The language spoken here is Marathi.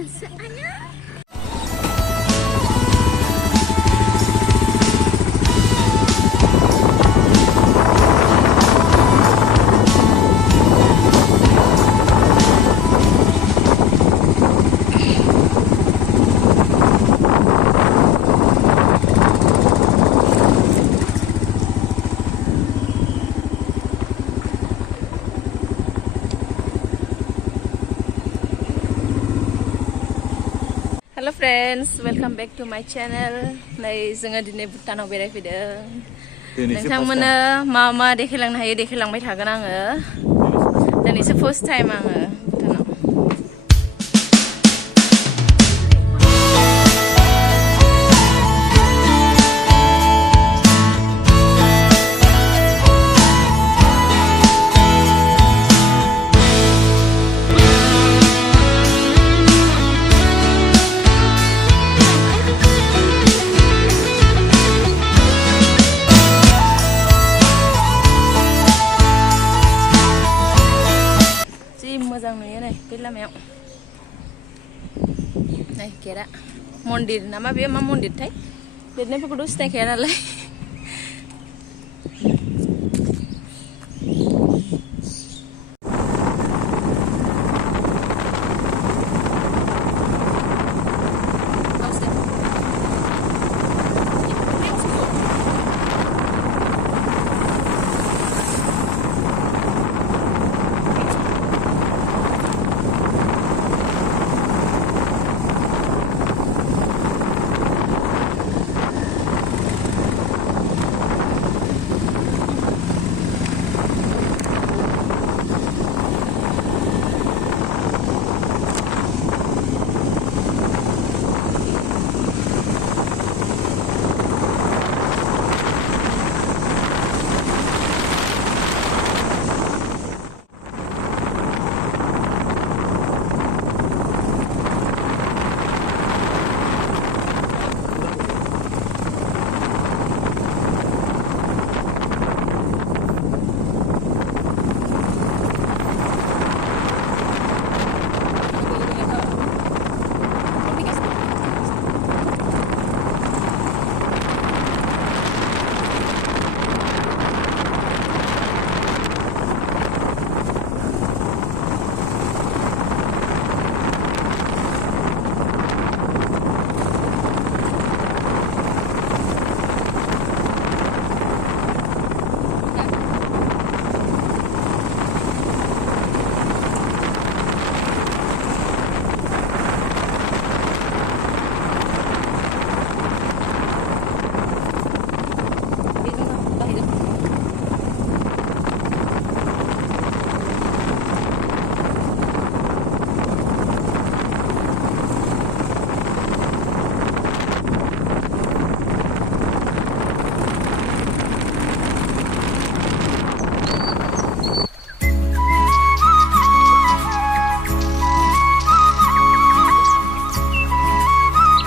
Hello friends, welcome back to my channel. नै जोङो दिनै भुटानाव बेरायफैदों। नोंथांमोननो मा मा देखायलांनो हायो देखायलांबाय थागोन आङो। दिनैसो फर्स्ट टाइम आङो भुटानाव। मोजां नुयो नै बे लामायाव नै गेटआ मन्दिर नामा बे मा मन्दिरथाय लिरनायफोरखौथ' सिनायखाया नालाय